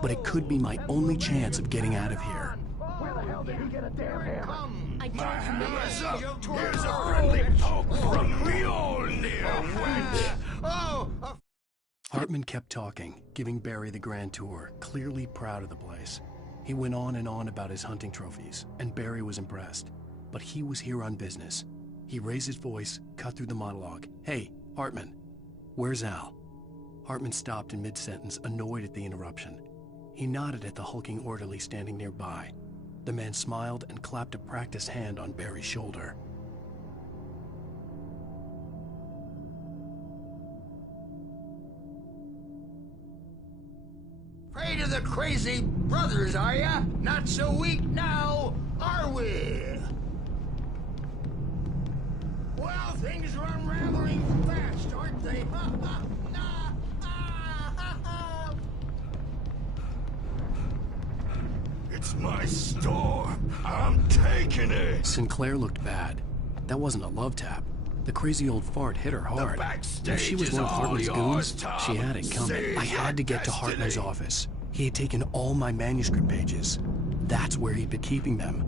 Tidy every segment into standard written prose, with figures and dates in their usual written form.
but it could be my only chance of getting out of here. Where the hell did he get a damn hammer? I don't know. Here's a friendly poke from Mjolnir, wench! Oh! Hartman kept talking, giving Barry the grand tour, clearly proud of the place. He went on and on about his hunting trophies, and Barry was impressed. But he was here on business. He raised his voice, cut through the monologue. "Hey, Hartman, where's Al?" Hartman stopped in mid-sentence, annoyed at the interruption. He nodded at the hulking orderly standing nearby. The man smiled and clapped a practiced hand on Barry's shoulder. Afraid of the crazy brothers, are ya? Not so weak now, are we? Well, things are unraveling fast, aren't they? It's my store. I'm taking it. Sinclair looked bad. That wasn't a love tap. The crazy old fart hit her hard. If she was one of Hartman's goons, she had it coming. I had to get to Hartman's office. He had taken all my manuscript pages. That's where he'd been keeping them.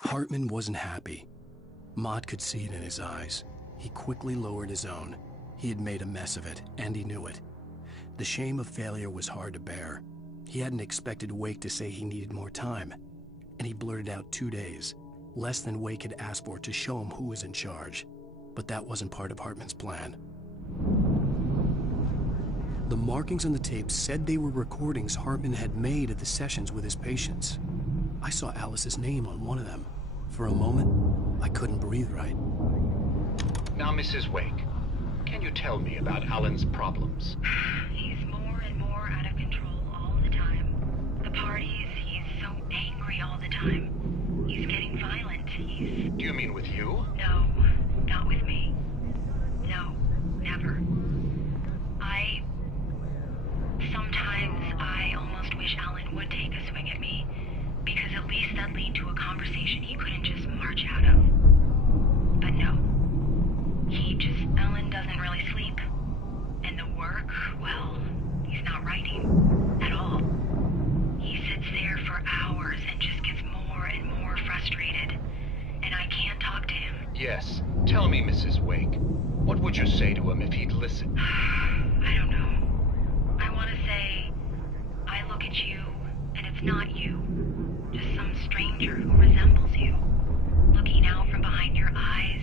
Hartman wasn't happy. Mott could see it in his eyes. He quickly lowered his own. He had made a mess of it, and he knew it. The shame of failure was hard to bear. He hadn't expected Wake to say he needed more time, and he blurted out 2 days, less than Wake had asked for to show him who was in charge. But that wasn't part of Hartman's plan. The markings on the tape said they were recordings Hartman had made at the sessions with his patients. I saw Alice's name on one of them. For a moment, I couldn't breathe right. Now, Mrs. Wake, can you tell me about Alan's problems? He's more and more out of control all the time. The parties, he's so angry all the time. He's getting violent. Do you mean with you? No, not with me. No, never. Sometimes I almost wish Alan would take a swing at me, because at least that'd lead to a conversation he couldn't just march out of. But no. Alan doesn't really sleep. And the work, well, he's not writing at all. He sits there for hours and just gets more and more frustrated. And I can't talk to him. Yes. Tell me, Mrs. Wake, what would you say to him if he'd listen? I don't know. I want to say, I look at you, and it's not you. Just some stranger who resembles you, looking out from behind your eyes,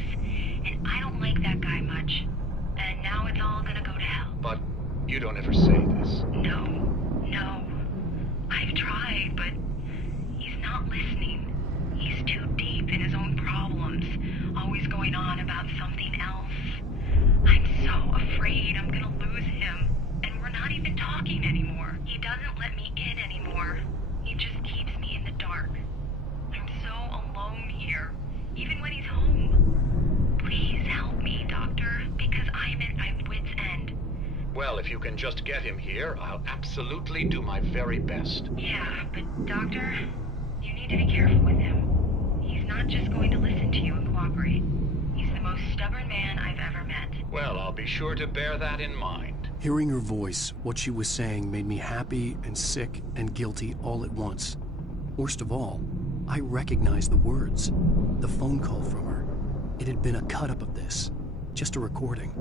and I don't like that guy much, and now it's all gonna go to hell. But you don't ever say this. No. I've tried, but he's not listening. He's too deep in his own problems, always going on about something else. I'm so afraid I'm gonna lose him, and we're not even talking anymore. He doesn't let me in anymore. He just keeps me in the dark. I'm so alone here, even when he's home. Please help me, Doctor, because I'm at my wit's end. Well, if you can just get him here, I'll absolutely do my very best. Yeah, but Doctor, you need to be careful with him. He's not just going to listen to you and cooperate. He's the most stubborn man I've ever met. Well, I'll be sure to bear that in mind. Hearing her voice, what she was saying made me happy and sick and guilty all at once. Worst of all, I recognized the words. The phone call from her. It had been a cut-up of this. Just a recording.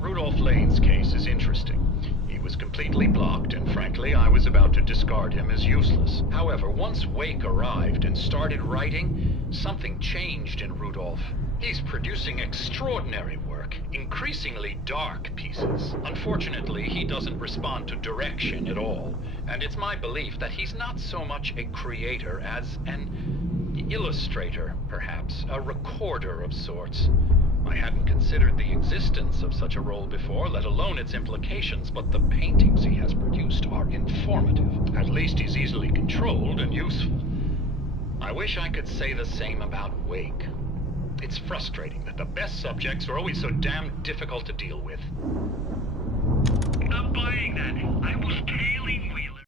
Rudolph Lane's case is interesting. He was completely blocked, and frankly, I was about to discard him as useless. However, once Wake arrived and started writing, something changed in Rudolph. He's producing extraordinary work, increasingly dark pieces. Unfortunately, he doesn't respond to direction at all, and it's my belief that he's not so much a creator as an illustrator, perhaps, a recorder of sorts. I hadn't considered the existence of such a role before, let alone its implications, but the paintings he has produced are informative. At least he's easily controlled and useful. I wish I could say the same about Wake. It's frustrating that the best subjects are always so damn difficult to deal with. I'm buying that. I was tailing Wheeler.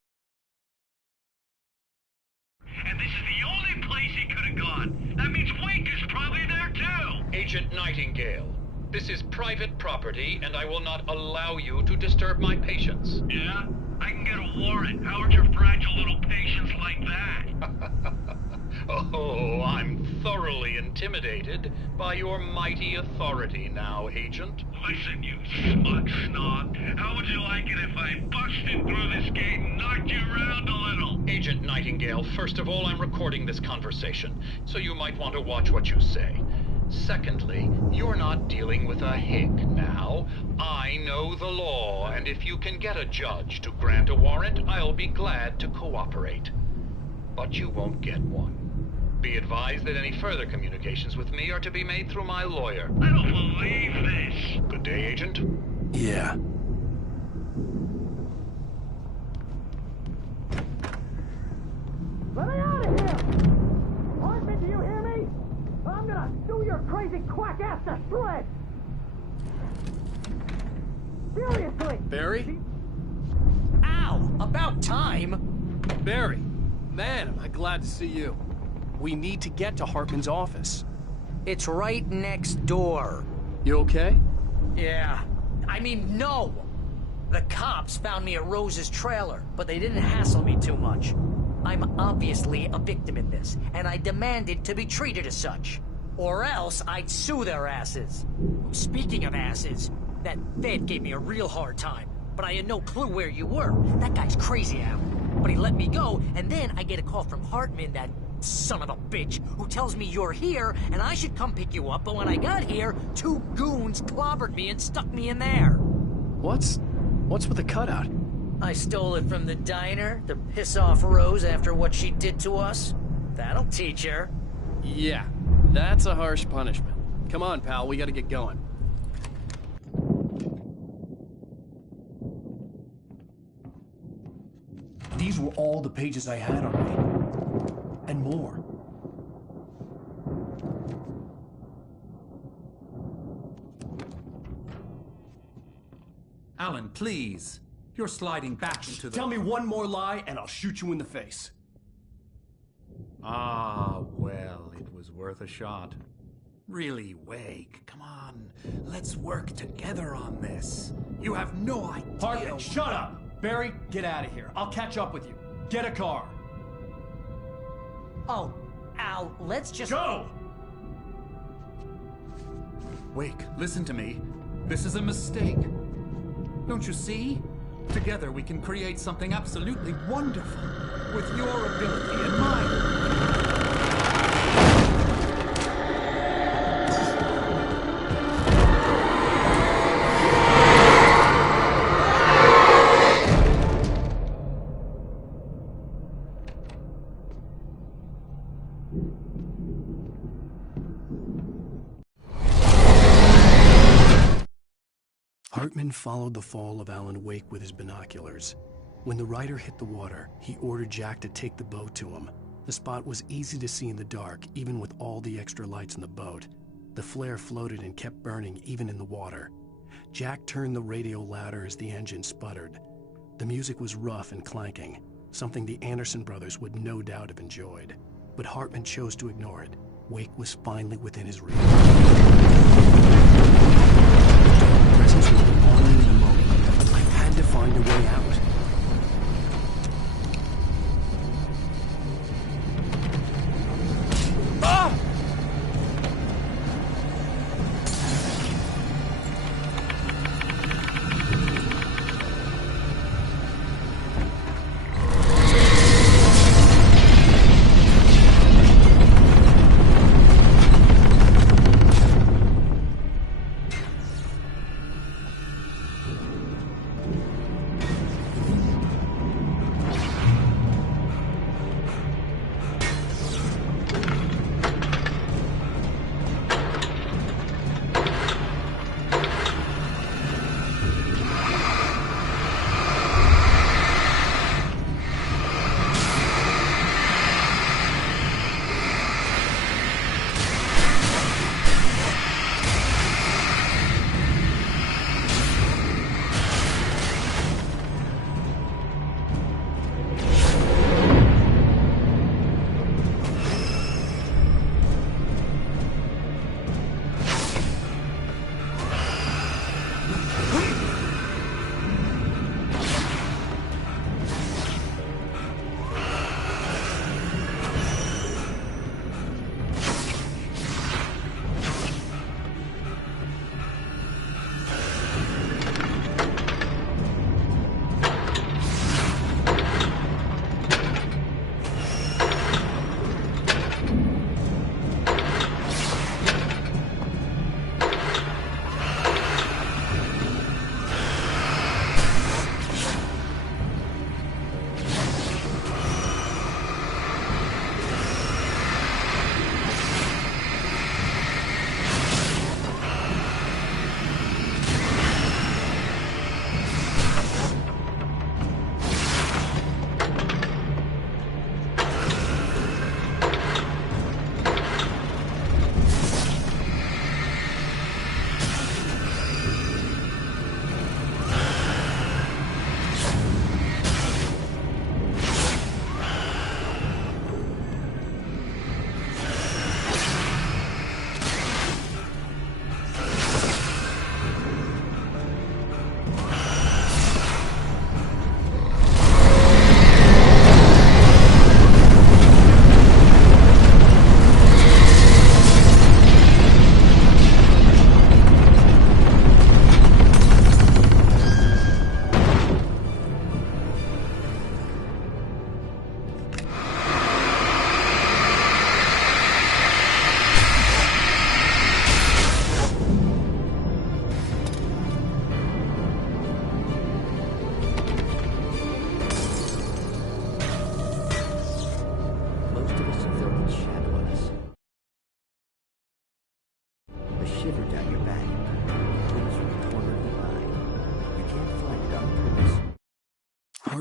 And this is the Agent Nightingale, this is private property, and I will not allow you to disturb my patients. Yeah? I can get a warrant. How would your fragile little patience like that? Oh, I'm thoroughly intimidated by your mighty authority now, Agent. Listen, you smug snob. How would you like it if I busted through this gate and knocked you around a little? Agent Nightingale, first of all, I'm recording this conversation, so you might want to watch what you say. Secondly, you're not dealing with a hick now. I know the law, and if you can get a judge to grant a warrant, I'll be glad to cooperate. But you won't get one. Be advised that any further communications with me are to be made through my lawyer. I don't believe this. Good day, Agent. Yeah. Let me out of here! Hartman, do you hear me? I'm gonna sue your crazy quack ass to shreds! Seriously! Barry? Ow! About time! Barry! Man, am I glad to see you. We need to get to Hartman's office. It's right next door. You okay? Yeah. I mean, no! The cops found me at Rose's trailer, but they didn't hassle me too much. I'm obviously a victim in this, and I demanded to be treated as such. Or else I'd sue their asses. Speaking of asses, that Fed gave me a real hard time, but I had no clue where you were. That guy's crazy, Al. But he let me go, and then I get a call from Hartman, that son of a bitch, who tells me you're here, and I should come pick you up, but when I got here, 2 goons clobbered me and stuck me in there. What's with the cutout? I stole it from the diner to piss off Rose after what she did to us. That'll teach her. Yeah, that's a harsh punishment. Come on, pal, we gotta get going. These were all the pages I had on me. And more. Alan, please. You're sliding back into the... Tell me one more lie and I'll shoot you in the face. Ah, well, it was worth a shot. Really, Wake, come on. Let's work together on this. You have no idea... Hartman, shut up! Barry, get out of here. I'll catch up with you. Get a car. Oh, Al, let's just... Go! Wake, listen to me. This is a mistake. Don't you see? Together we can create something absolutely wonderful. With your ability and mine. Hartman followed the fall of Alan Wake with his binoculars. When the rider hit the water, he ordered Jack to take the boat to him. The spot was easy to see in the dark, even with all the extra lights in the boat. The flare floated and kept burning even in the water. Jack turned the radio louder as the engine sputtered. The music was rough and clanking, something the Anderson brothers would no doubt have enjoyed. But Hartman chose to ignore it. Wake was finally within his reach. Presence was on in the moment. I had to find a way out. Ah!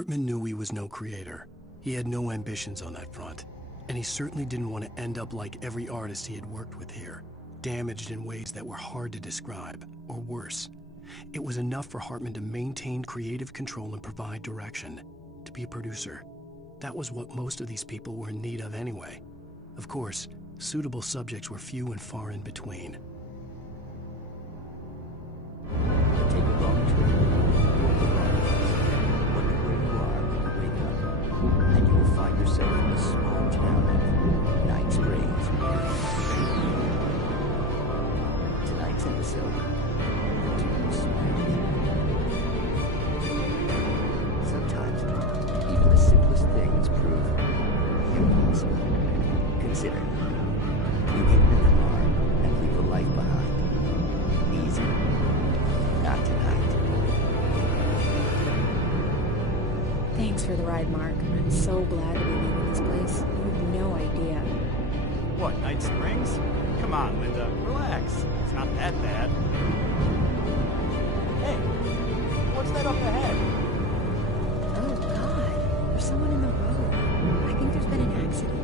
Hartman knew he was no creator. He had no ambitions on that front. And he certainly didn't want to end up like every artist he had worked with here, damaged in ways that were hard to describe, or worse. It was enough for Hartman to maintain creative control and provide direction, to be a producer. That was what most of these people were in need of anyway. Of course, suitable subjects were few and far in between. Take a long trip. Wonder where you are when you wake up, and you will find yourself in a small town of Night Springs. Tonight's episode, the Doom Smash. Sometimes, even the simplest things prove impossible. Consider, you hit the car and leave a life behind. Easy. Not tonight. Thanks for the ride, Mark. I'm so glad to be leaving this place. You have no idea. What, Night Springs? Come on, Linda. Relax. It's not that bad. Hey, what's that up ahead? Oh, God. There's someone in the road. I think there's been an accident.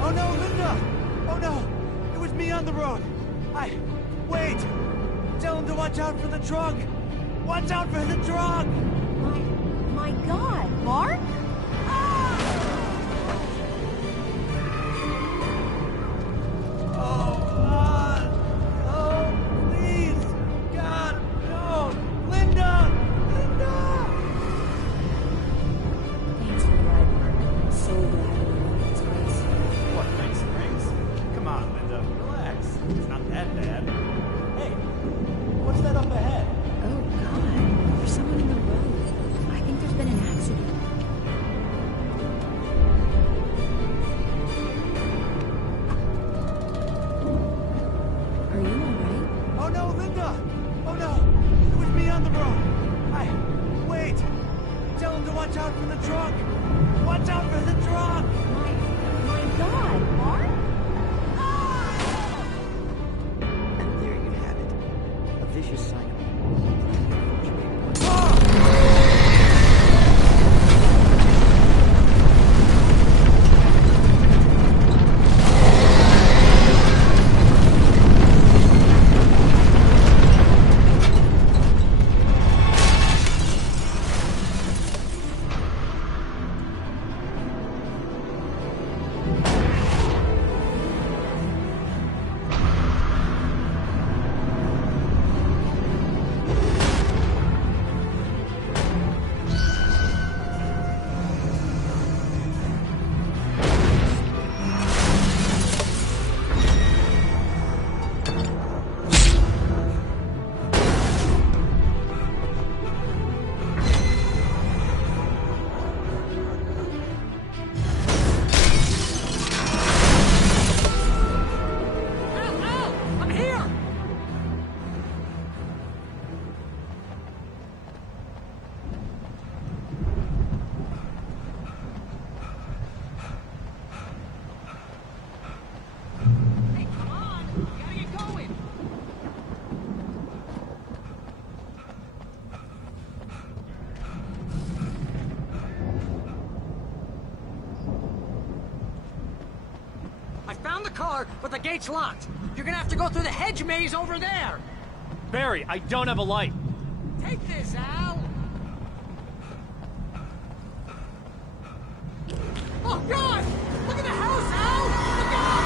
Oh no, Linda! Oh no! It was me on the road! Wait! Tell him to watch out for the truck! Watch out for the truck! My God, Mark? Oh, God! Oh, please! God, no! Linda! Linda! Thanks for the ride, Mark. I'm so glad to be leaving this place. What, Night Springs? Come on, Linda. Relax. It's not that bad. Hey, what's that up ahead? Oh, God. There's someone in the road. I think there's been an accident. Are you alright? Oh no, Linda! Oh no! It was me on the road! Wait! Tell him to watch out for the truck! Watch out for the truck! My God, Mark? And there you have it. A vicious cycle. Found the car, but the gate's locked. You're gonna have to go through the hedge maze over there. Barry, I don't have a light. Take this, Al. Oh, God! Look at the house, Al! Look out!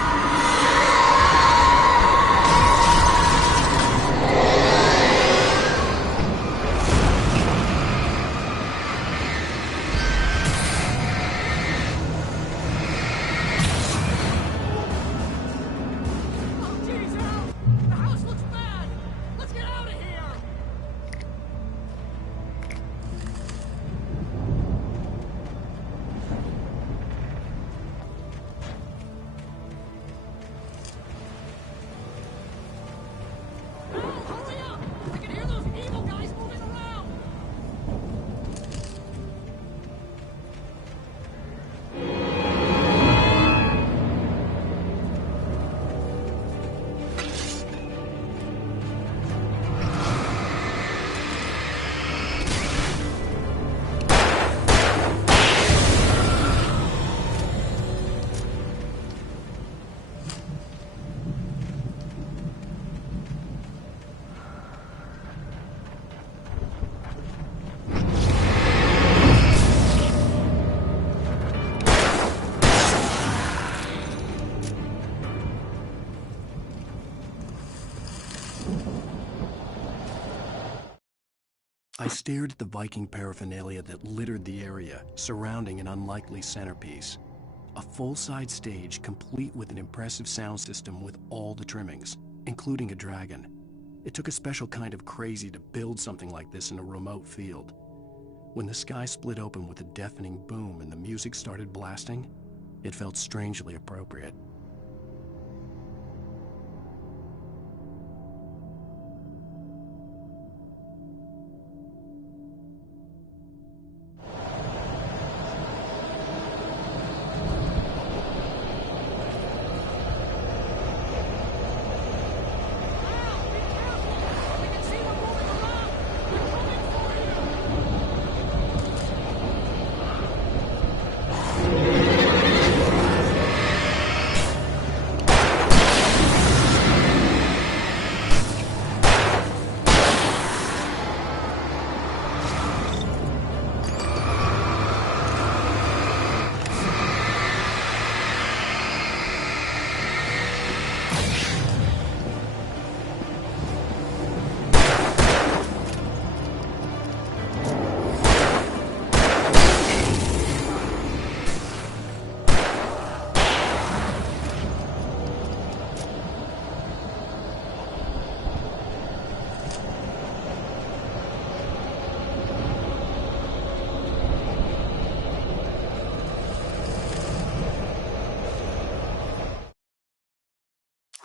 I stared at the Viking paraphernalia that littered the area, surrounding an unlikely centerpiece. A full-size stage complete with an impressive sound system with all the trimmings, including a dragon. It took a special kind of crazy to build something like this in a remote field. When the sky split open with a deafening boom and the music started blasting, it felt strangely appropriate.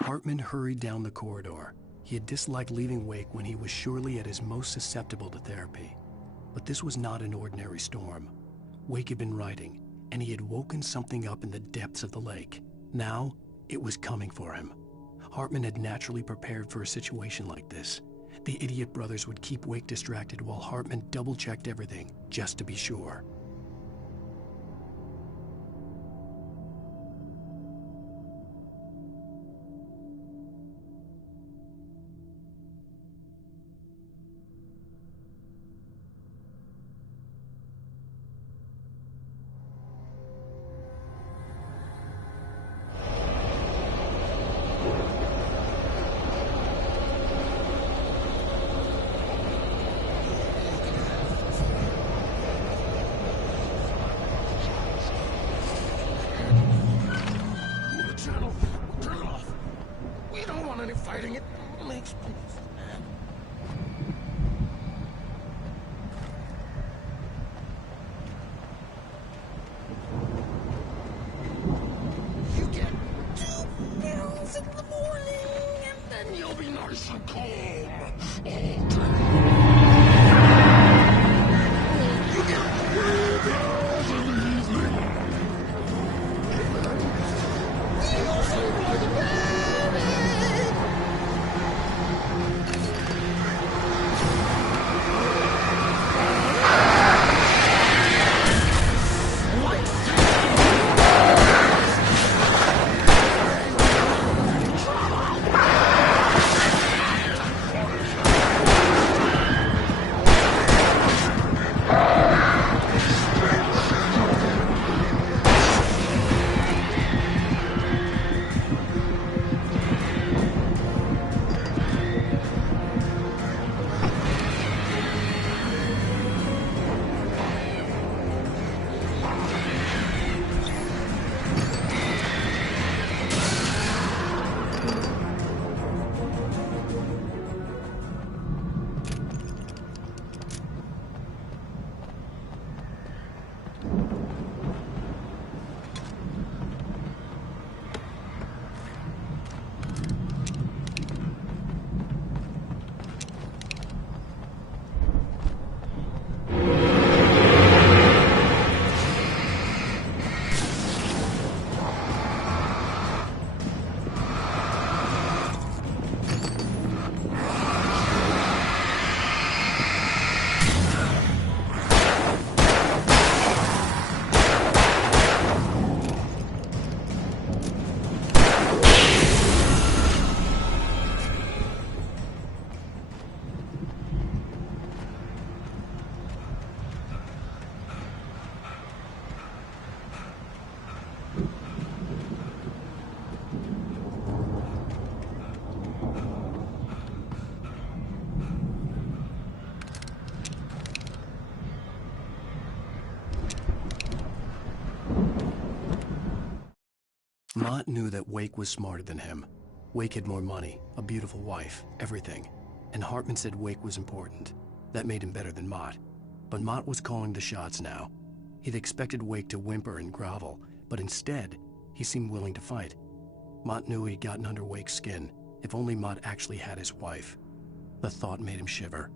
Hartman hurried down the corridor. He had disliked leaving Wake when he was surely at his most susceptible to therapy. But this was not an ordinary storm. Wake had been writing, and he had woken something up in the depths of the lake. Now, it was coming for him. Hartman had naturally prepared for a situation like this. The idiot brothers would keep Wake distracted while Hartman double-checked everything, just to be sure. Fighting it makes me mad. You get 2 pills in the morning, and then you'll be nice and calm all day. You get 3 pills in the evening. You'll sleep like a baby. Mott knew that Wake was smarter than him. Wake had more money, a beautiful wife, everything. And Hartman said Wake was important. That made him better than Mott. But Mott was calling the shots now. He'd expected Wake to whimper and grovel, but instead, he seemed willing to fight. Mott knew he'd gotten under Wake's skin. If only Mott actually had his wife. The thought made him shiver.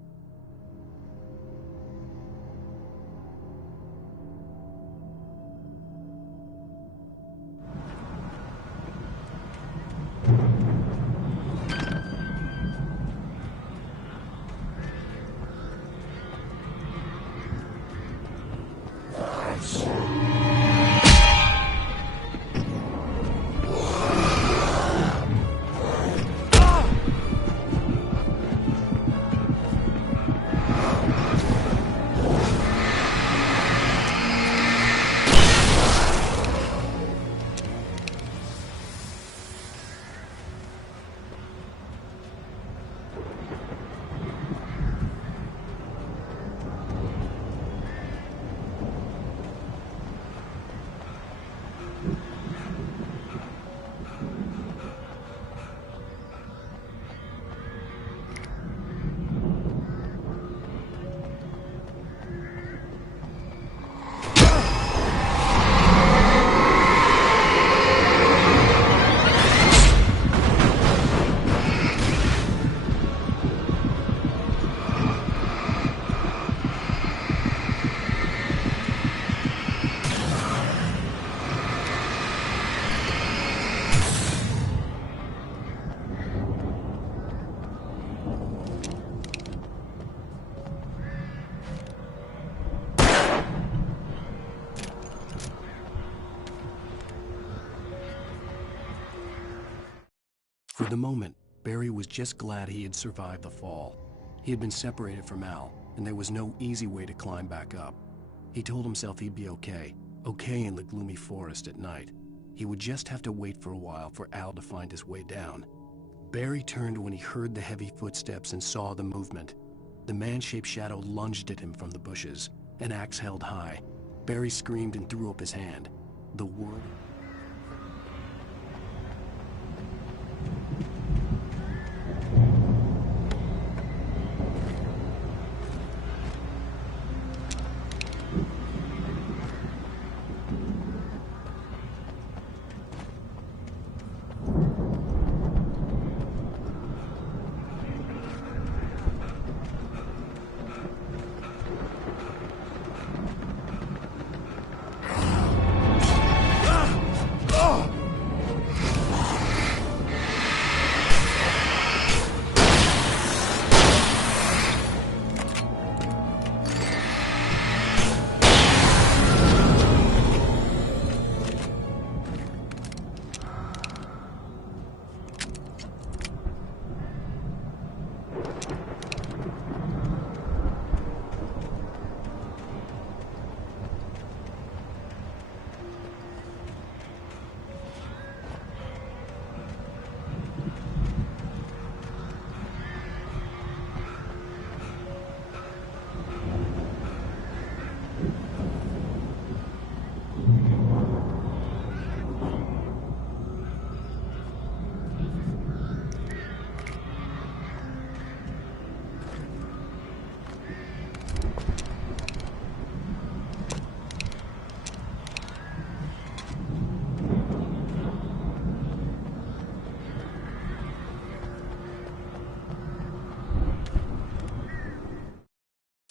For the moment, Barry was just glad he had survived the fall. He had been separated from Al, and there was no easy way to climb back up. He told himself he'd be okay in the gloomy forest at night. He would just have to wait for a while for Al to find his way down. Barry turned when he heard the heavy footsteps and saw the movement. The man-shaped shadow lunged at him from the bushes, an axe held high. Barry screamed and threw up his hand. The world...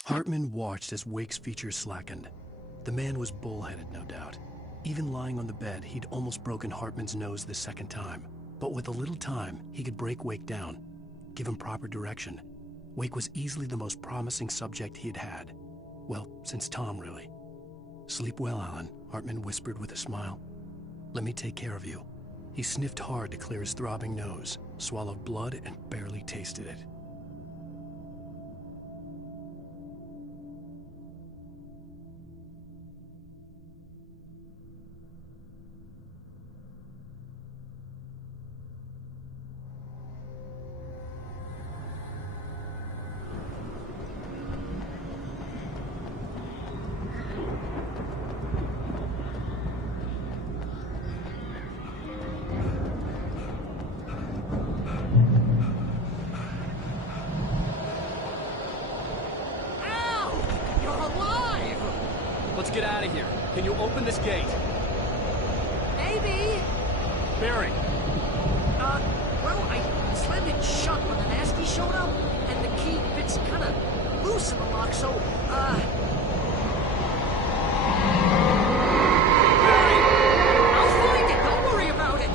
Hartman watched as Wake's features slackened. The man was bullheaded, no doubt. Even lying on the bed, he'd almost broken Hartman's nose the second time. But with a little time, he could break Wake down, give him proper direction. Wake was easily the most promising subject he had had. Well, since Tom, really. "Sleep well, Alan," Hartman whispered with a smile. "Let me take care of you." He sniffed hard to clear his throbbing nose, swallowed blood, and barely tasted it. of here. Can you open this gate? Maybe. Barry! Well, I slammed it shut when the nasty showed up, and the key fits kind of loose in the lock, so, Barry! I'll find it, don't worry about it!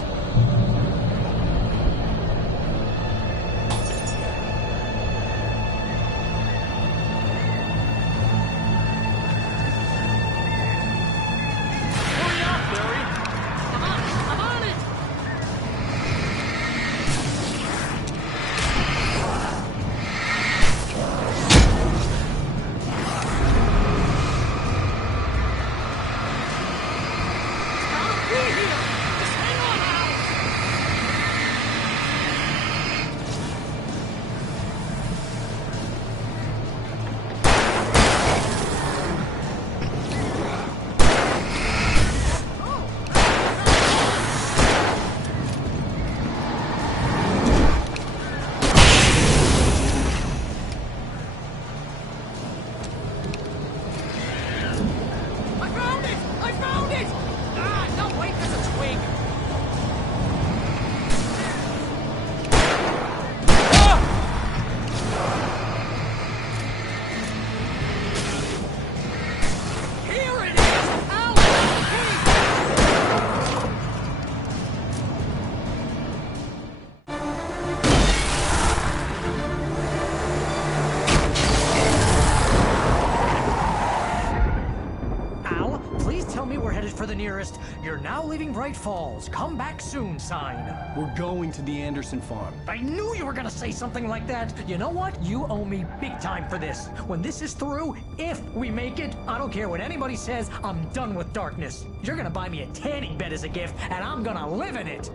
Hurry up, Barry! I'm on it! I found it! Ah, no, wait, there's a twig. Here it is! Al, please tell me we're headed for the nearest "You're now leaving Bright Falls. Come back soon" sign. We're going to the Anderson farm. I knew you were gonna say something like that. You know what? You owe me big time for this. When this is through, if we make it, I don't care what anybody says, I'm done with darkness. You're gonna buy me a tanning bed as a gift, and I'm gonna live in it.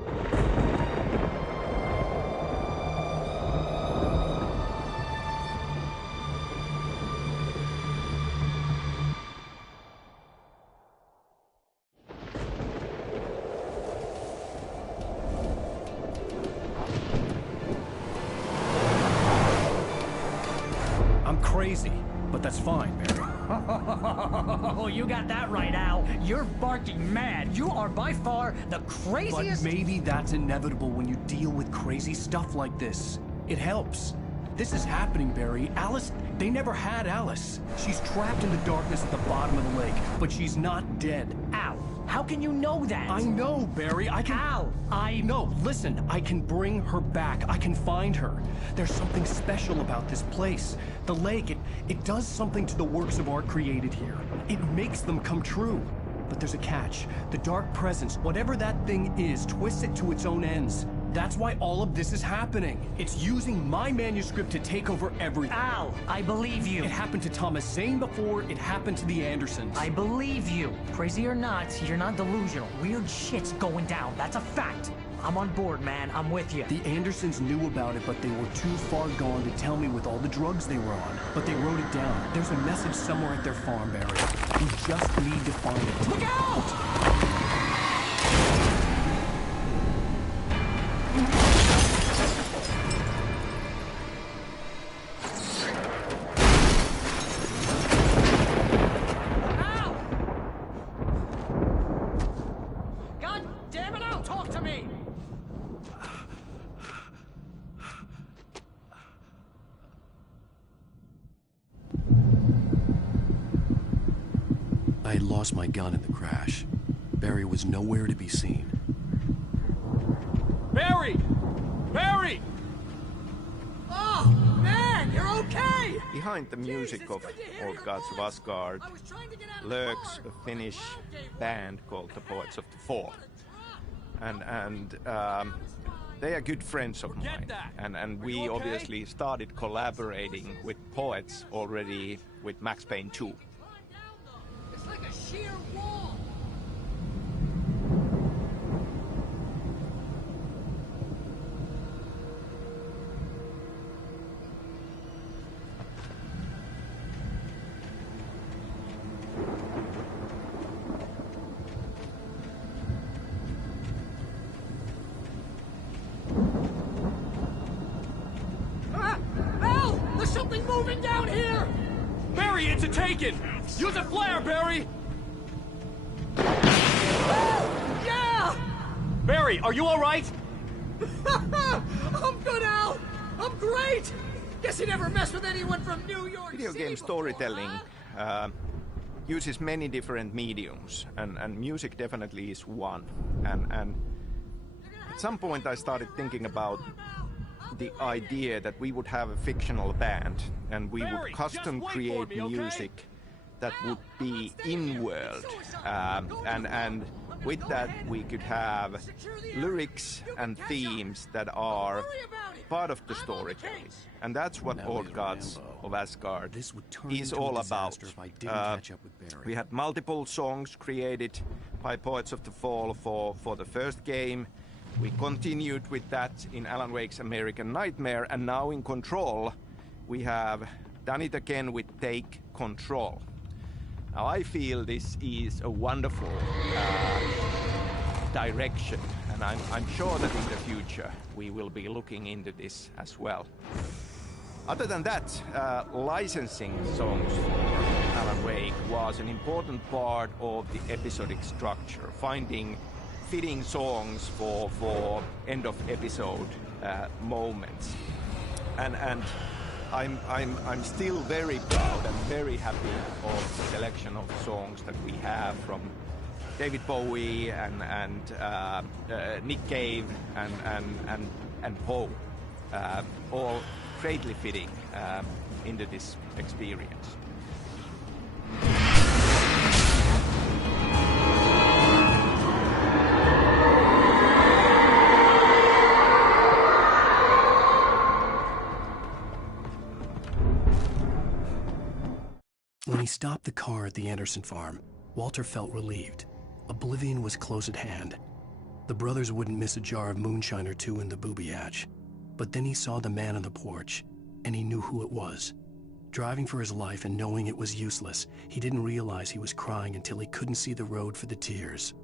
I'm crazy, but that's fine, Barry. Oh, you got that right, Al. You're barking mad. You are by far the But craziest... maybe that's inevitable when you deal with crazy stuff like this. It helps. This is happening, Barry. Alice, they never had Alice. She's trapped in the darkness at the bottom of the lake, but she's not dead. Al, how can you know that? I know, Barry. I can... Al, No, listen. I can bring her back. I can find her. There's something special about this place. The lake, it does something to the works of art created here. It makes them come true. But there's a catch. The dark presence, whatever that thing is, twists it to its own ends. That's why all of this is happening. It's using my manuscript to take over everything. Al, I believe you. It happened to Thomas Zane before, it happened to the Andersons. I believe you. Crazy or not, you're not delusional. Weird shit's going down. That's a fact. I'm on board, man. I'm with you. The Andersons knew about it, but they were too far gone to tell me with all the drugs they were on. But they wrote it down. There's a message somewhere at their farm, Barry. We just need to find it. Look out! I had lost my gun in the crash. Barry was nowhere to be seen. Barry! Barry! Oh, man, you're okay! Behind the music of Old Gods of Asgard lurks a Finnish band called the Poets of the Fall. And they are good friends of mine. And we obviously started collaborating with poets already with Max Payne 2. It's like a sheer wall! Al! There's something moving down here! Barry, it's a Taken! Use a flare, Barry! Barry, are you all right? I'm good, Al! I'm great! Guess he never messed with anyone from New York Video City game before, storytelling huh? uses many different mediums, and music definitely is one. And at some point I started thinking about the idea that we would have a fictional band and we would custom create music that would be in-world, and with that we could have lyrics and themes that are part of the storytelling, and that's what Old Gods of Asgard is all about. We had multiple songs created by Poets of the Fall for the first game. We continued with that in Alan Wake's American Nightmare, and now in Control we have done it again with Take Control. Now I feel this is a wonderful direction, and I'm sure that in the future we will be looking into this as well. Other than that, licensing songs for Alan Wake was an important part of the episodic structure, finding fitting songs for end of episode moments, and I'm still very proud and very happy of the selection of songs that we have from David Bowie and Nick Cave and Poe, all greatly fitting into this experience. When he stopped the car at the Anderson farm, Walter felt relieved. Oblivion was close at hand. The brothers wouldn't miss a jar of moonshine or two in the booby hatch. But then he saw the man on the porch, and he knew who it was. Driving for his life and knowing it was useless, he didn't realize he was crying until he couldn't see the road for the tears.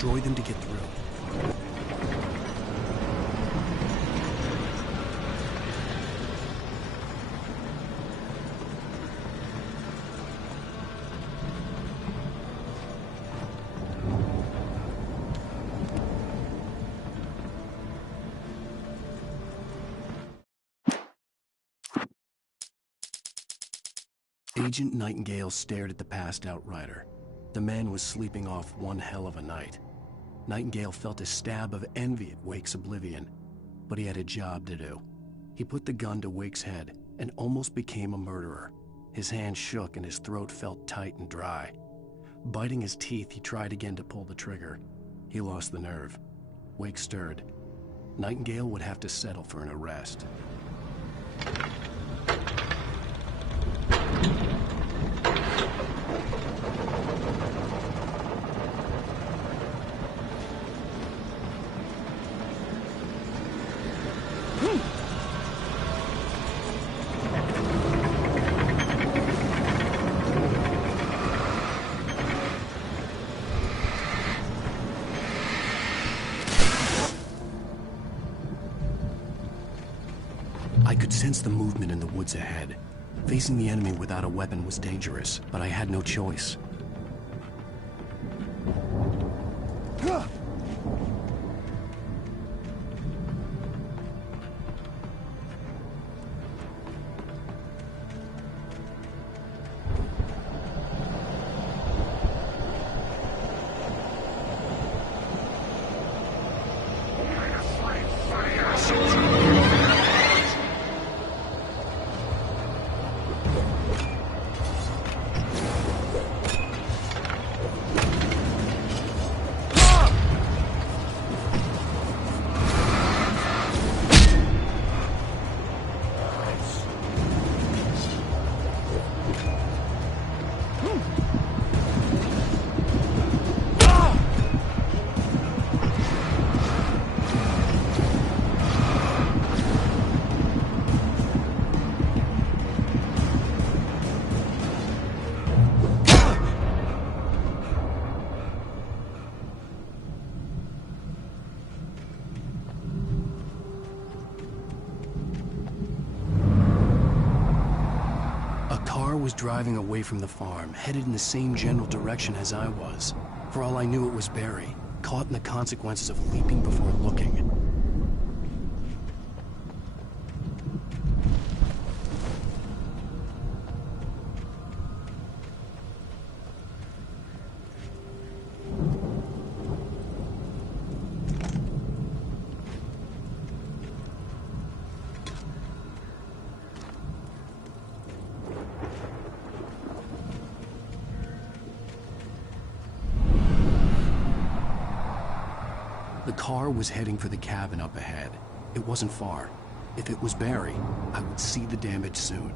destroy them to get through. Agent Nightingale stared at the passed-out rider. The man was sleeping off one hell of a night. Nightingale felt a stab of envy at Wake's oblivion, but he had a job to do. He put the gun to Wake's head and almost became a murderer. His hand shook and his throat felt tight and dry. Biting his teeth, he tried again to pull the trigger. He lost the nerve. Wake stirred. Nightingale would have to settle for an arrest. I could sense the movement in the woods ahead. Facing the enemy without a weapon was dangerous, but I had no choice. Was driving away from the farm, headed in the same general direction as I was. For all I knew, it was Barry, caught in the consequences of leaping before looking. The car was heading for the cabin up ahead. It wasn't far. If it was Barry, I would see the damage soon.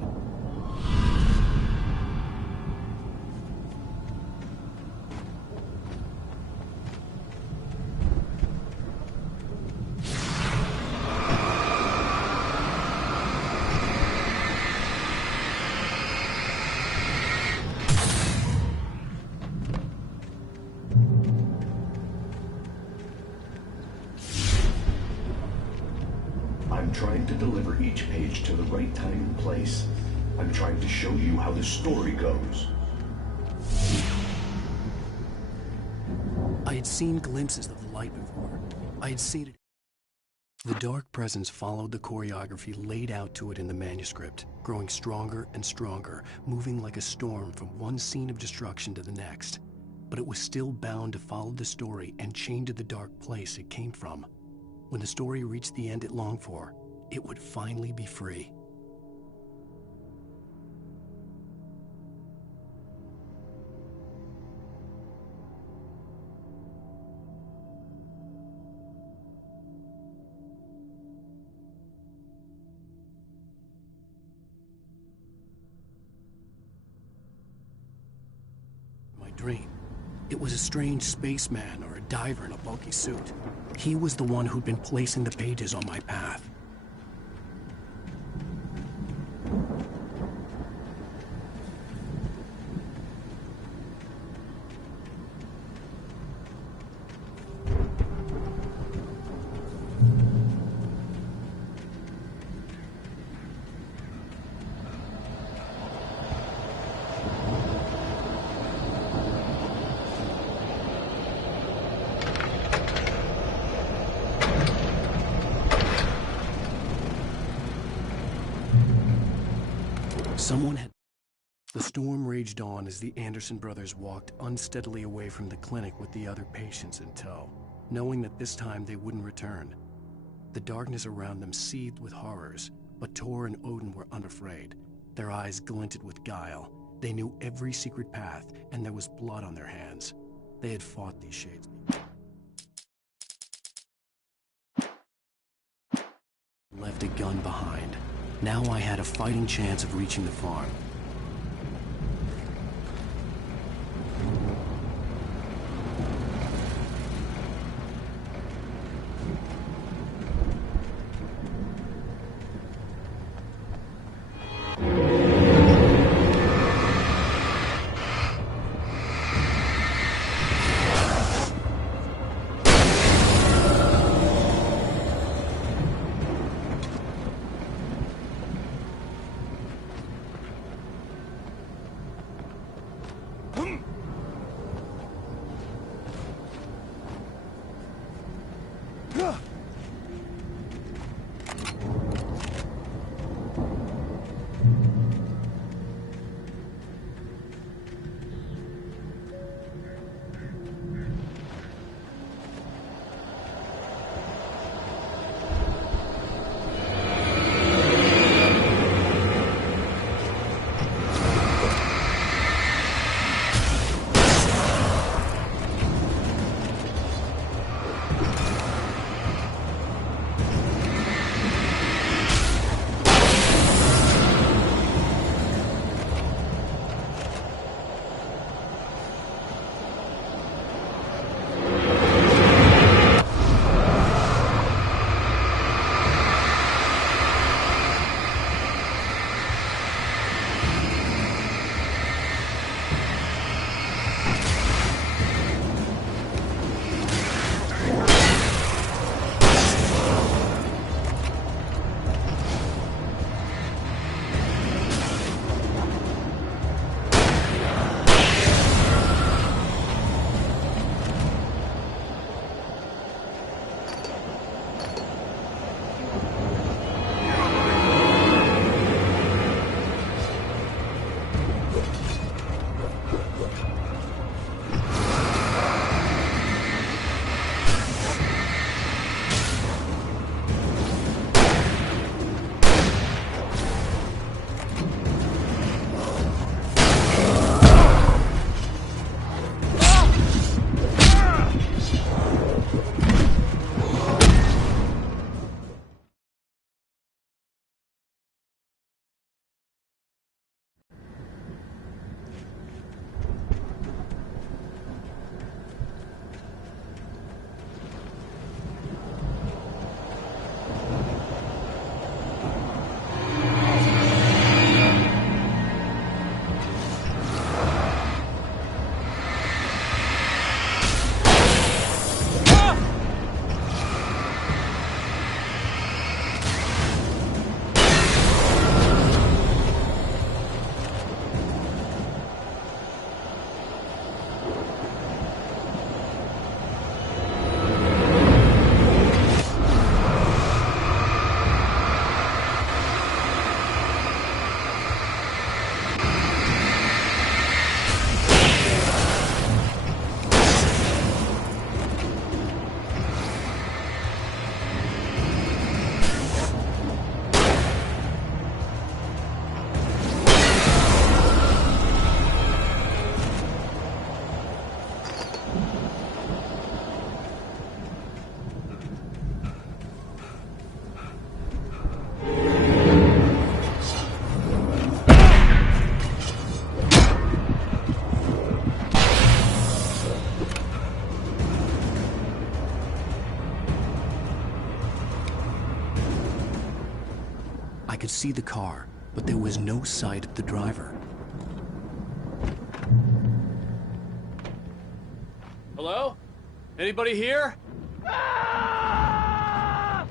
I'm trying to deliver each page to the right time and place. I'm trying to show you how the story goes. I had seen glimpses of the light before. I had seen it. The dark presence followed the choreography laid out to it in the manuscript, growing stronger and stronger, moving like a storm from one scene of destruction to the next. But it was still bound to follow the story and chained to the dark place it came from. When the story reached the end it longed for, it would finally be free. My dream. It was a strange spaceman or a diver in a bulky suit. He was the one who'd been placing the pages on my path. Someone had... The storm raged on as the Anderson brothers walked unsteadily away from the clinic with the other patients in tow, knowing that this time they wouldn't return. The darkness around them seethed with horrors, but Tor and Odin were unafraid. Their eyes glinted with guile. They knew every secret path, and there was blood on their hands. They had fought these shades. Left a gun behind. Now I had a fighting chance of reaching the farm. I could see the car, but there was no sight of the driver. Hello? Anybody here? Ah!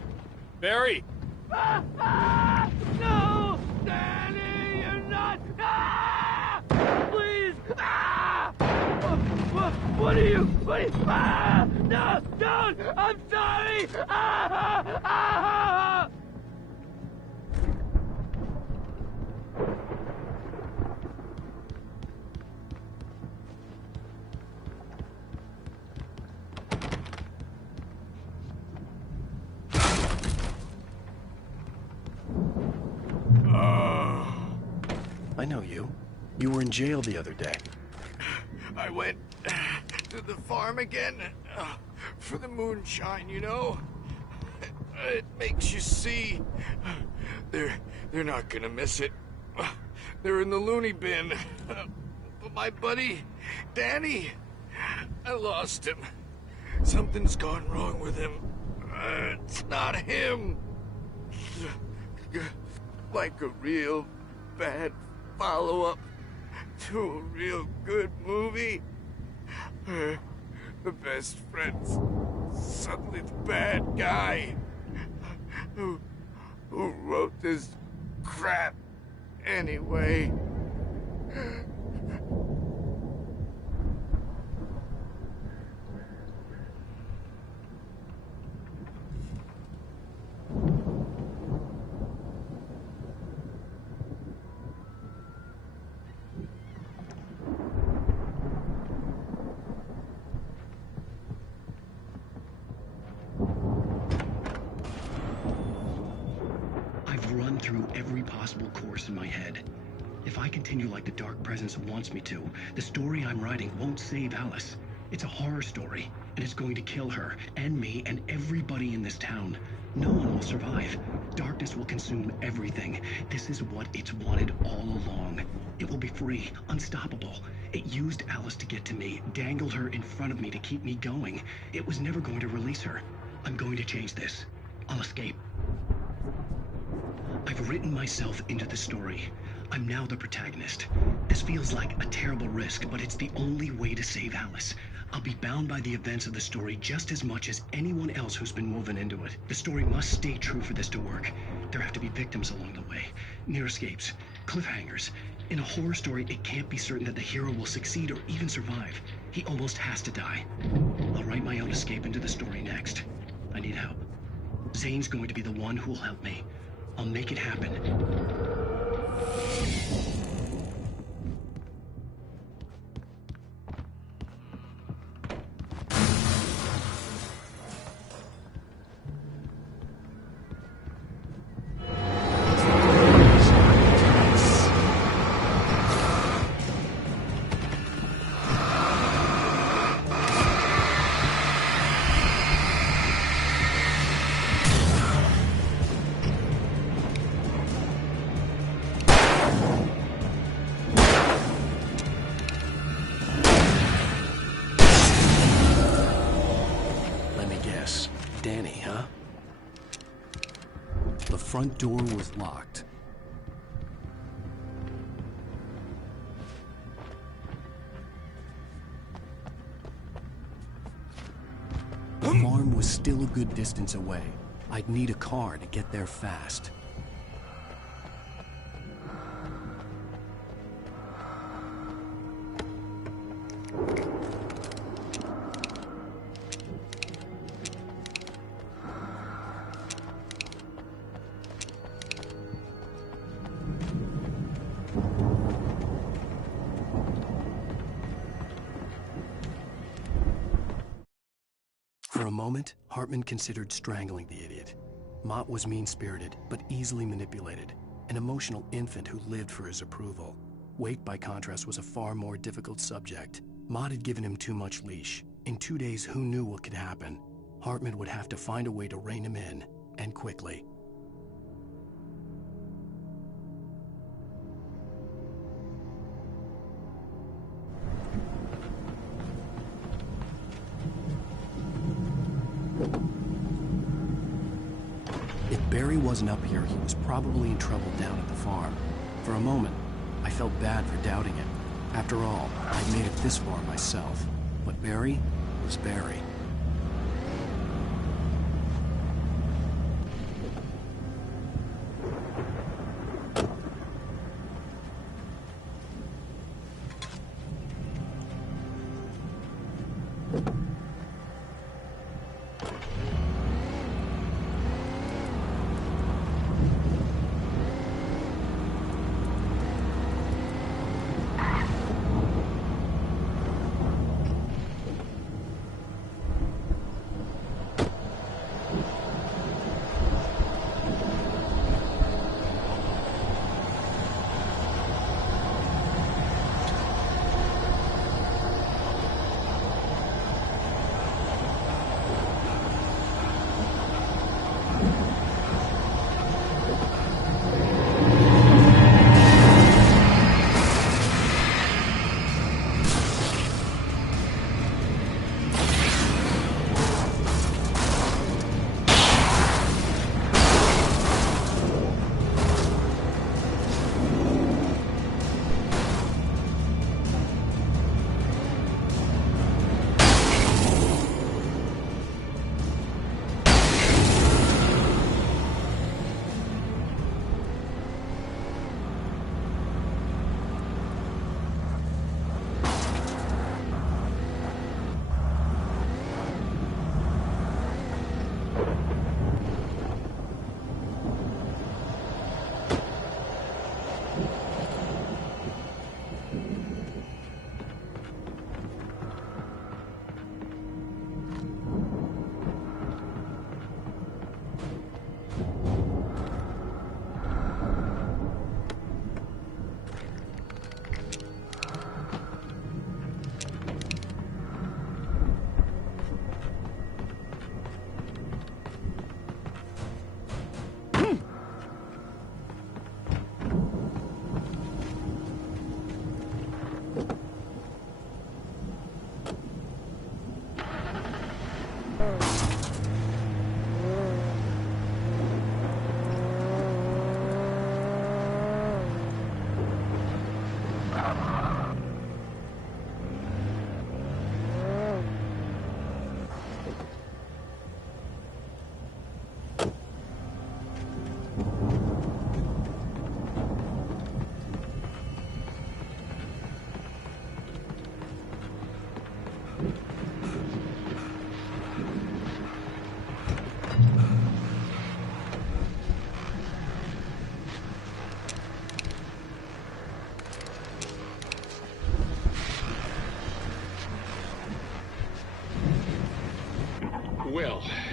Barry! No! Danny, you're not! Ah! Please! Ah! What are you? Ah! No! Don't! I'm sorry! Ah! Ah! I know you. You were in jail the other day. I went to the farm again for the moonshine, you know? It makes you see. They're not gonna miss it. They're in the loony bin. But my buddy, Danny, I lost him. Something's gone wrong with him. It's not him. Like a real bad follow-up to a real good movie. The best friend's suddenly the bad guy. Who wrote this crap anyway? Through every possible course in my head. If I continue like the Dark Presence wants me to, the story I'm writing won't save Alice. It's a horror story, and it's going to kill her, and me, and everybody in this town. No one will survive. Darkness will consume everything. This is what it's wanted all along. It will be free, unstoppable. It used Alice to get to me, dangled her in front of me to keep me going. It was never going to release her. I'm going to change this. I'll escape. I've written myself into the story. I'm now the protagonist. This feels like a terrible risk, but it's the only way to save Alice. I'll be bound by the events of the story just as much as anyone else who's been woven into it. The story must stay true for this to work. There have to be victims along the way, near escapes, cliffhangers. In a horror story, it can't be certain that the hero will succeed or even survive. He almost has to die. I'll write my own escape into the story next. I need help. Zane's going to be the one who'll help me. I'll make it happen. Danny, huh? The front door was locked. The farm was still a good distance away. I'd need a car to get there fast. For a moment, Hartman considered strangling the idiot. Mott was mean-spirited, but easily manipulated, an emotional infant who lived for his approval. Wake, by contrast, was a far more difficult subject. Mott had given him too much leash. In 2 days, who knew what could happen? Hartman would have to find a way to rein him in, and quickly. If Barry wasn't up here, he was probably in trouble down at the farm. For a moment, I felt bad for doubting him. After all, I'd made it this far myself. But Barry was Barry.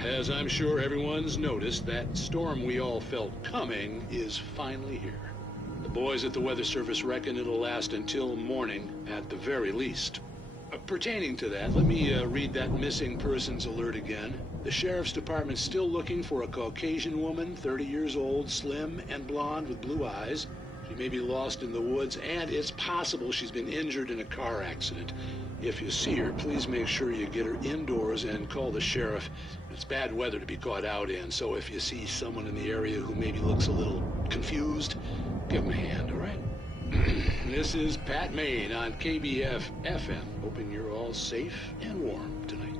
as I'm sure everyone's noticed, that storm we all felt coming is finally here. The boys at the Weather Service reckon it'll last until morning at the very least. Pertaining to that, let me read that missing persons alert again. The Sheriff's Department's still looking for a Caucasian woman, 30 years old, slim and blonde with blue eyes. She may be lost in the woods, and it's possible she's been injured in a car accident. If you see her, please make sure you get her indoors and call the sheriff. It's bad weather to be caught out in, so if you see someone in the area who maybe looks a little confused, give them a hand, all right? This is Pat Maine on KBF FM, hoping you're all safe and warm tonight.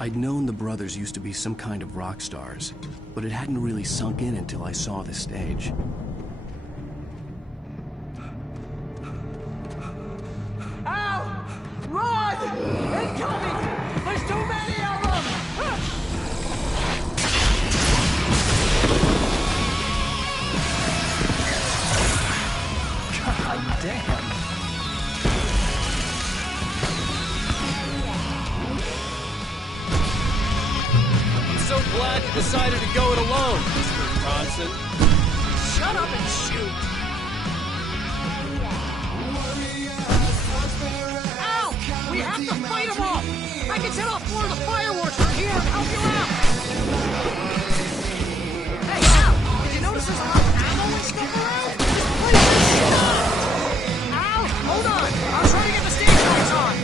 I'd known the brothers used to be some kind of rock stars, but it hadn't really sunk in until I saw the stage. Ow! Run! Incoming! There's too many of them! God damn! So glad you decided to go it alone, Mr. Bronson. Shut up and shoot! Ow! We have to fight them all! I can set off more of the fireworks from here and help you out! Hey, Al! Did you notice there's a lot of ammo and stuff around? Al! Hold on! I was trying to get the stage lights on!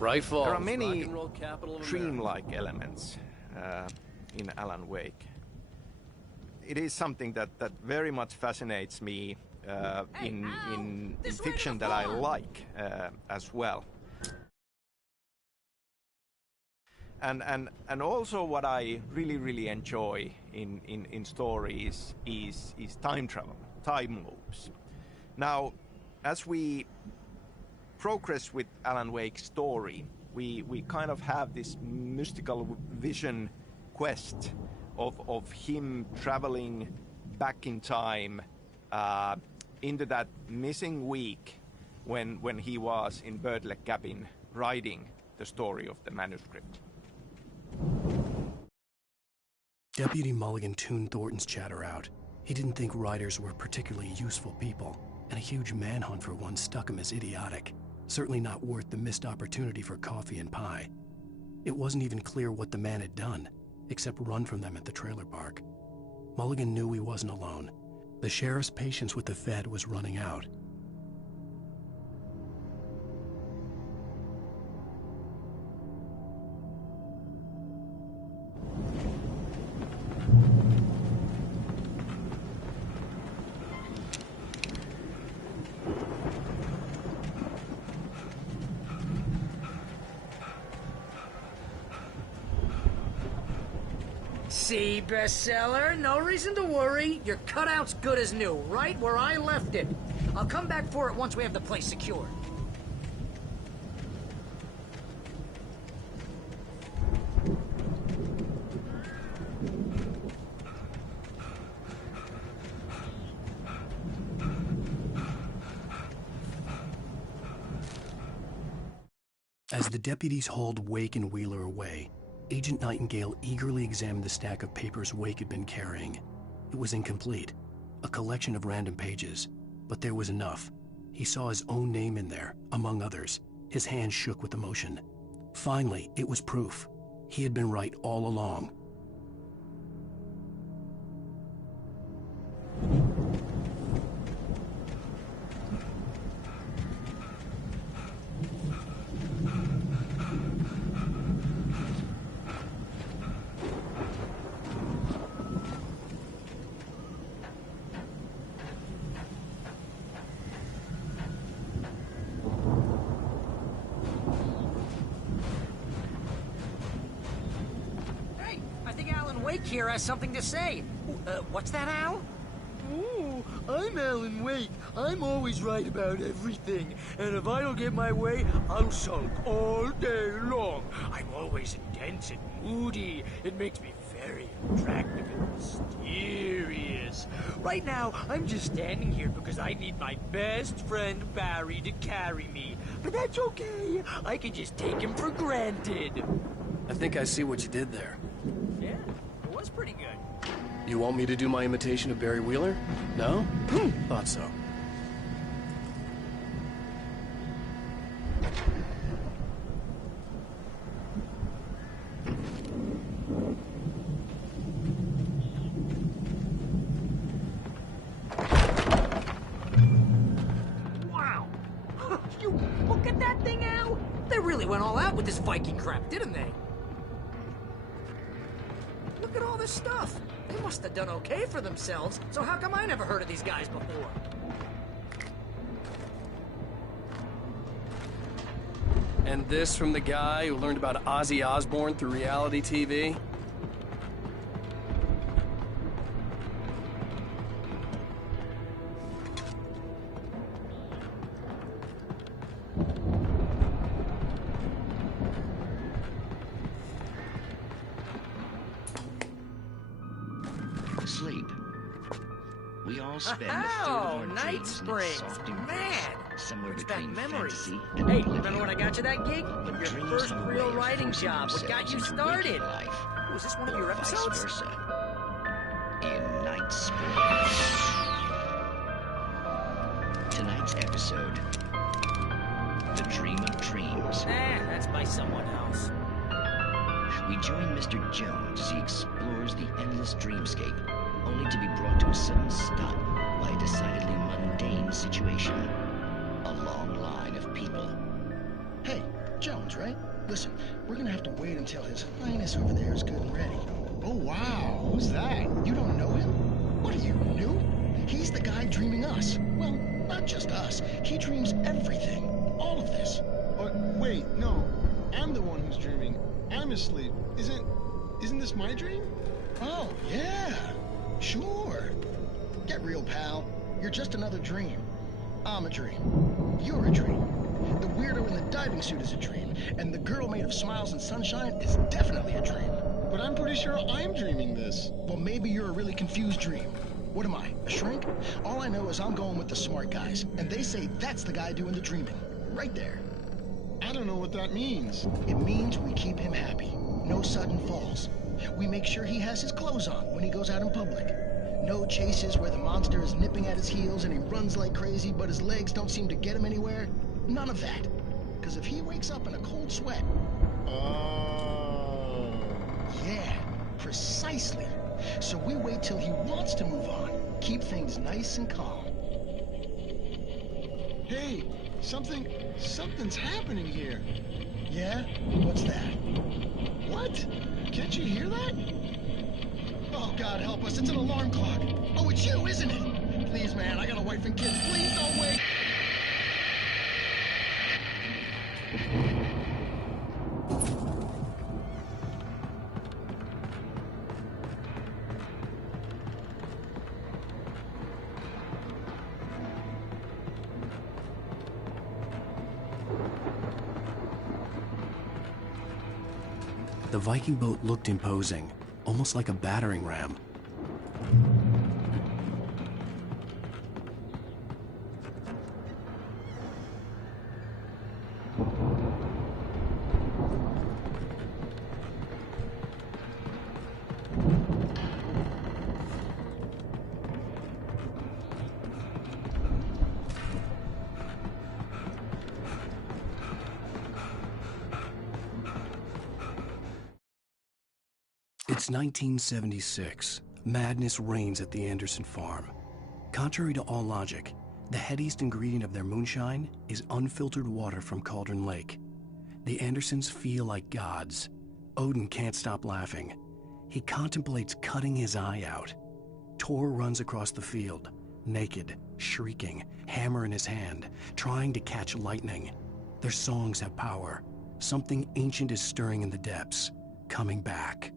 Right Falls, there are many rock and roll capital of dreamlike elements in Alan Wake. It is something that very much fascinates me in fiction that I like as well. And also what I really enjoy in stories is time travel, time loops. Now, as we progress with Alan Wake's story, we kind of have this mystical vision quest of him traveling back in time into that missing week when he was in Birdlake cabin writing the story of the manuscript. Deputy Mulligan tuned Thornton's chatter out. He didn't think writers were particularly useful people, and a huge manhunt for one struck him as idiotic. Certainly not worth the missed opportunity for coffee and pie. It wasn't even clear what the man had done, except run from them at the trailer park. Mulligan knew he wasn't alone. The sheriff's patience with the Fed was running out. See, bestseller? No reason to worry. Your cutout's good as new, right where I left it. I'll come back for it once we have the place secured. As the deputies hauled Wake and Wheeler away, Agent Nightingale eagerly examined the stack of papers Wake had been carrying. It was incomplete, a collection of random pages, but there was enough. He saw his own name in there, among others. His hand shook with emotion. Finally, it was proof. He had been right all along. Wake here has something to say. What's that, Al? Oh, I'm Alan Wake. I'm always right about everything. And if I don't get my way, I'll sulk all day long. I'm always intense and moody. It makes me very attractive and mysterious. Right now, I'm just standing here because I need my best friend Barry to carry me. But that's okay. I can just take him for granted. I think I see what you did there. Yeah, it was pretty good. You want me to do my imitation of Barry Wheeler? No? Thought so. Wow! You look at that thing, Al! They really went all out with this Viking crap, didn't they? Look at all this stuff. They must have done okay for themselves, so how come I never heard of these guys before? And this from the guy who learned about Ozzy Osbourne through reality TV? Sleep. We all spend a third of our Night dreams Springs. in its soft Man, embrace, somewhere brings back between memories. fantasy and Hey, oblivion. remember when I got you that gig? But Your dreams first have a way real of writing forcing job. What got themselves you into started? waking life, Was this one of or your vice episodes? versa. In Night Springs. Tonight's episode, The Dream of Dreams. That's by someone else. We join Mr. Jones as he explores the endless dreamscape, only to be brought to a sudden stop by a decidedly mundane situation. A long line of people. Hey, Jones, right? Listen, we're gonna have to wait until His Highness over there is good and ready. Oh, wow. Who's that? You don't know him? What are you, new? He's the guy dreaming us. Well, not just us. He dreams everything. All of this. But wait, no. I'm the one who's dreaming. I'm asleep. Isn't this my dream? Oh, yeah. Sure. Get real, pal. You're just another dream. I'm a dream. You're a dream. The weirdo in the diving suit is a dream, and the girl made of smiles and sunshine is definitely a dream. But I'm pretty sure I'm dreaming this. Well, maybe you're a really confused dream. What am I, a shrink? All I know is I'm going with the smart guys, and they say that's the guy doing the dreaming. Right there. I don't know what that means. It means we keep him happy. No sudden falls. We make sure he has his clothes on when he goes out in public. No chases where the monster is nipping at his heels and he runs like crazy, but his legs don't seem to get him anywhere. None of that. Because if he wakes up in a cold sweat... Oh. Yeah, precisely. So we wait till he wants to move on. Keep things nice and calm. Hey, something's happening here. Yeah? What's that? What? Can't you hear that? Oh, God help us, it's an alarm clock. Oh, it's you, isn't it? Please, man, I got a wife and kids. Please don't wait. The Viking boat looked imposing, almost like a battering ram. It's 1976. Madness reigns at the Anderson farm. Contrary to all logic, the headiest ingredient of their moonshine is unfiltered water from Cauldron Lake. The Andersons feel like gods. Odin can't stop laughing. He contemplates cutting his eye out. Tor runs across the field, naked, shrieking, hammer in his hand, trying to catch lightning. Their songs have power. Something ancient is stirring in the depths, coming back.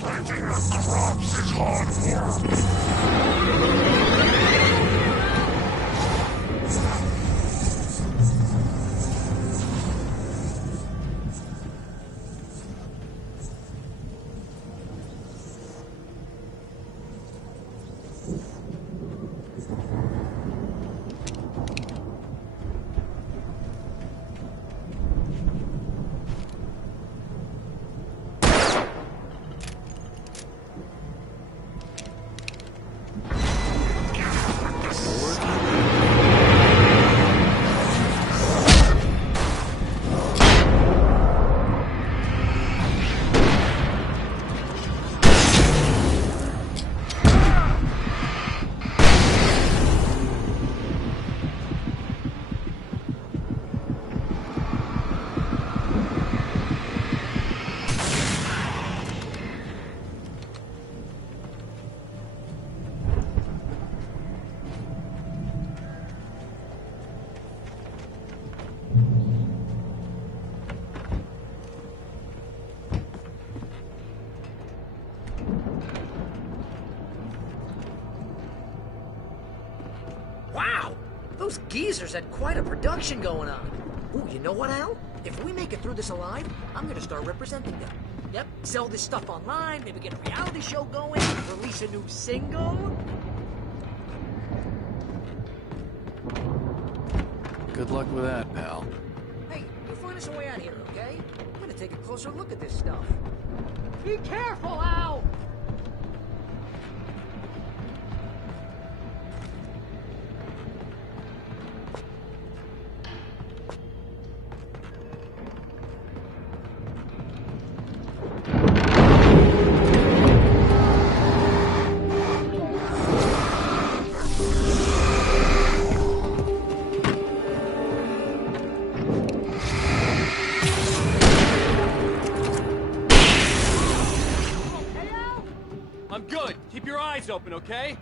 Fighting with corpse is hard work. Wow! Those geezers had quite a production going on. Ooh, you know what, Al? If we make it through this alive, I'm gonna start representing them. Yep, sell this stuff online, maybe get a reality show going, release a new single. Good luck with that, pal. Hey, you find us a way out here, okay? I'm gonna take a closer look at this stuff. Be careful, Al! I'm good. Keep your eyes open, okay?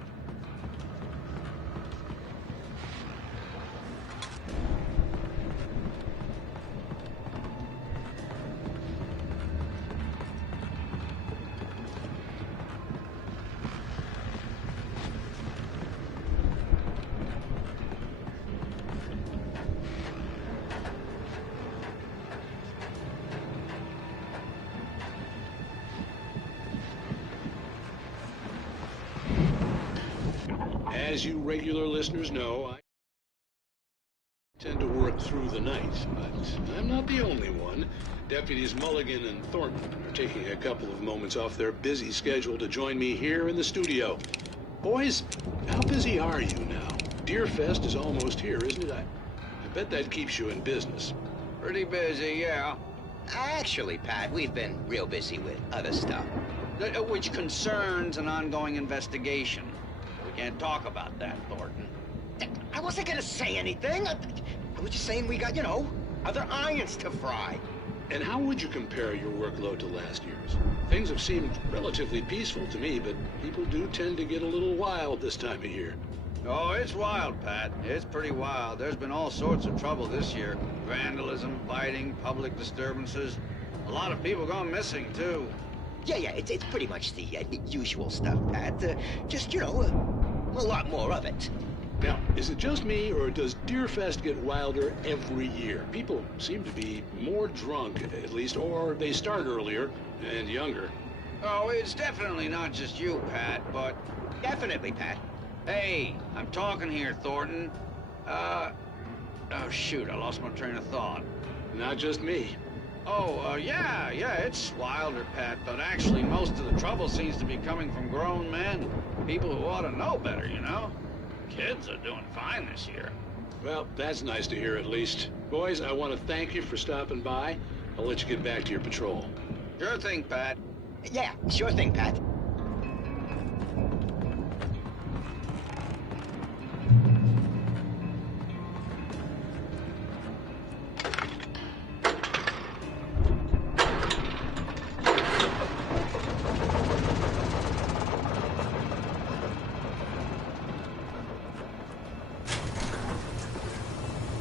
As you regular listeners know, I tend to work through the night, but I'm not the only one. Deputies Mulligan and Thornton are taking a couple of moments off their busy schedule to join me here in the studio. Boys, how busy are you now? Deerfest is almost here, isn't it? I bet that keeps you in business. Pretty busy, yeah. Actually, Pat, we've been real busy with other stuff. Which concerns an ongoing investigation. We can't talk about that, Thornton. I wasn't gonna say anything. I was just saying we got, you know, other irons to fry. And how would you compare your workload to last year's? Things have seemed relatively peaceful to me, but people do tend to get a little wild this time of year. Oh, it's wild, Pat. It's pretty wild. There's been all sorts of trouble this year. Vandalism, fighting, public disturbances. A lot of people gone missing, too. Yeah, it's pretty much the usual stuff, Pat. Just, you know, a lot more of it. Now, is it just me, or does Deerfest get wilder every year? People seem to be more drunk, at least, or they start earlier and younger. Oh, it's definitely not just you, Pat, but... Definitely, Pat. Hey, I'm talking here, Thornton. Oh, shoot, I lost my train of thought. Not just me. Oh, yeah, it's wilder, Pat, but actually most of the trouble seems to be coming from grown men. People who ought to know better, you know? Kids are doing fine this year. Well, that's nice to hear at least. Boys, I want to thank you for stopping by. I'll let you get back to your patrol. Sure thing, Pat. Yeah, sure thing, Pat.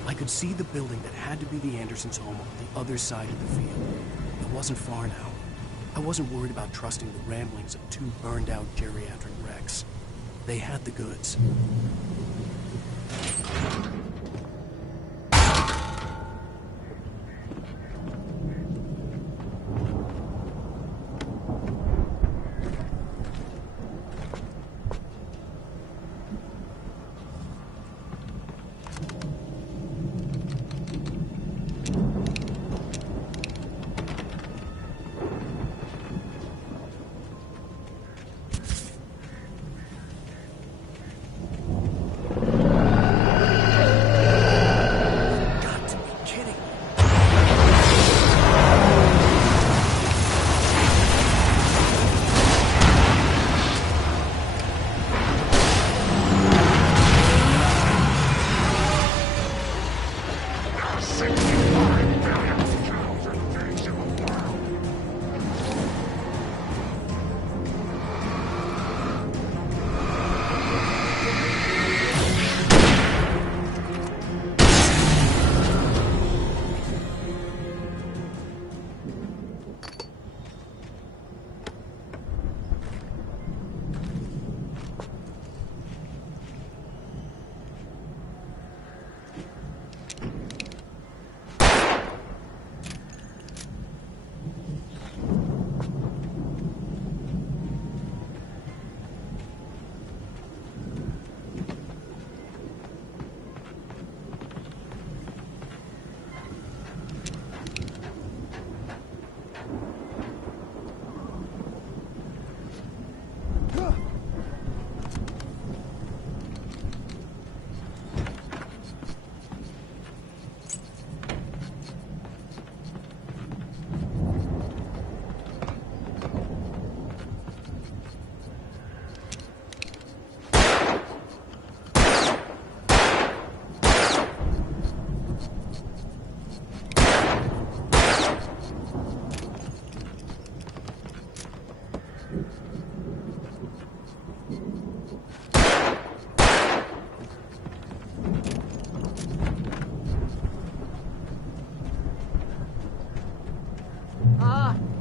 I could see the building that had to be the Andersons' home on the other side of the field. It wasn't far now. I wasn't worried about trusting the ramblings of two burned-out geriatric wrecks. They had the goods.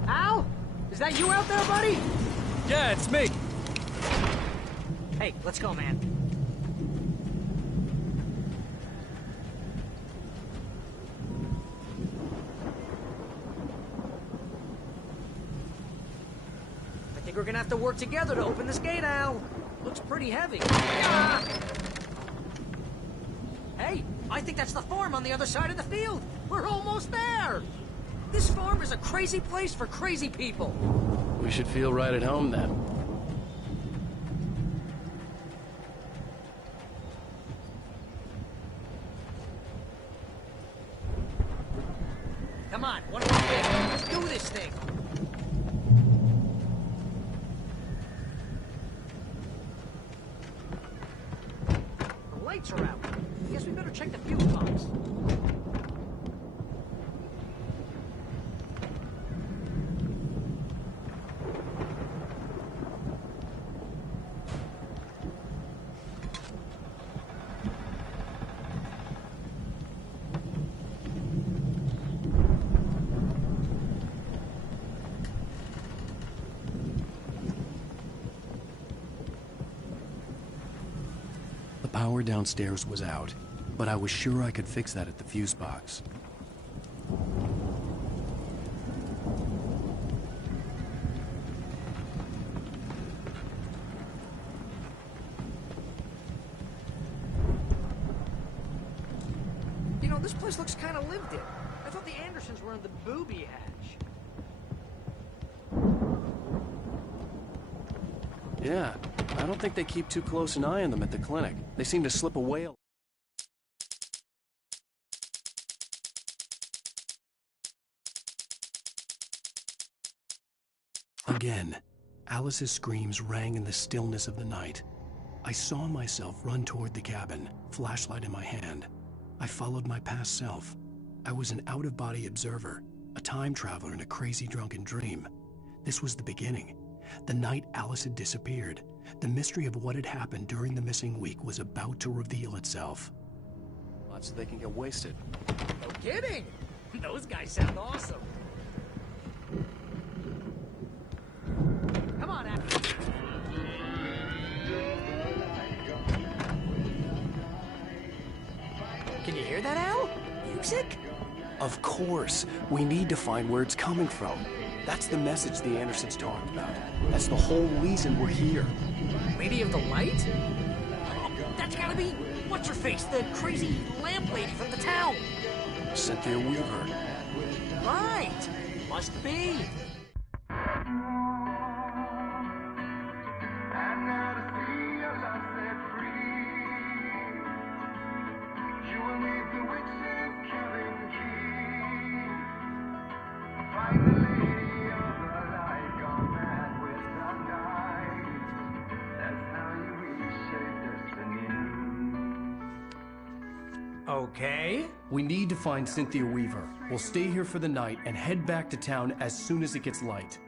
Al? Is that you out there, buddy? Yeah, it's me. Hey, let's go, man. I think we're gonna have to work together to open this gate, Al. Looks pretty heavy. Ah! Hey, I think that's the farm on the other side of the field. We're almost there. This farm is a crazy place for crazy people. We should feel right at home then. Come on, one more bit. Let's do this thing. The lights are out. I guess we better check the fuse box. The power downstairs was out, but I was sure I could fix that at the fuse box. You know, this place looks kind of lived in. I thought the Andersons were in the booby hatch. Yeah, I don't think they keep too close an eye on them at the clinic. They seem to slip away. Again, Alice's screams rang in the stillness of the night. I saw myself run toward the cabin, flashlight in my hand. I followed my past self. I was an out-of-body observer, a time traveler in a crazy drunken dream. This was the beginning. The night Alice had disappeared. The mystery of what had happened during the missing week was about to reveal itself. So they can get wasted. No kidding! Those guys sound awesome. toxic? Of course. We need to find where it's coming from. That's the message the Andersons talked about. That's the whole reason we're here. Lady of the Light? Oh, that's gotta be... What's-her-face? The crazy lamp lady from the town. Cynthia Weaver. Right. Must be. Okay. We need to find Cynthia Weaver. We'll stay here for the night and head back to town as soon as it gets light.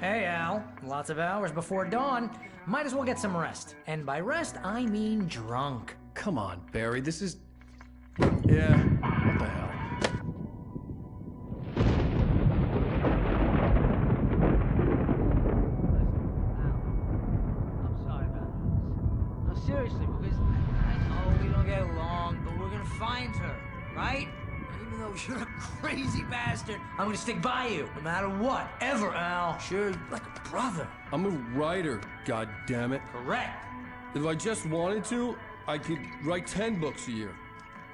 Hey, Al. Lots of hours before dawn. Might as well get some rest. And by rest, I mean drunk. Come on, Barry, this is... Yeah, what the hell? I'm sorry about this. No, seriously, because I know we don't get along, but we're gonna find her, right? And even though you're a crazy bastard, I'm gonna stick by you, no matter what, ever, Al. Sure, like a brother. I'm a writer, goddammit. Correct. If I just wanted to, I could write 10 books a year.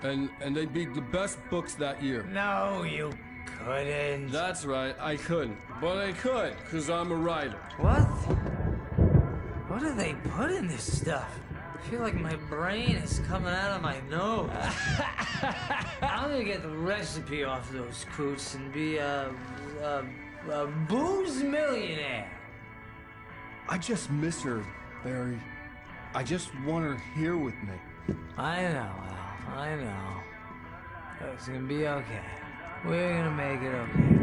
And they'd be the best books that year. No, you couldn't. That's right, I couldn't. But I could, because I'm a writer. What? What do they put in this stuff? I feel like my brain is coming out of my nose. I'm gonna get the recipe off those coots and be a booze millionaire. I just miss her, Barry. I just want her here with me. I know, Al. I know. It's gonna be okay. We're gonna make it okay.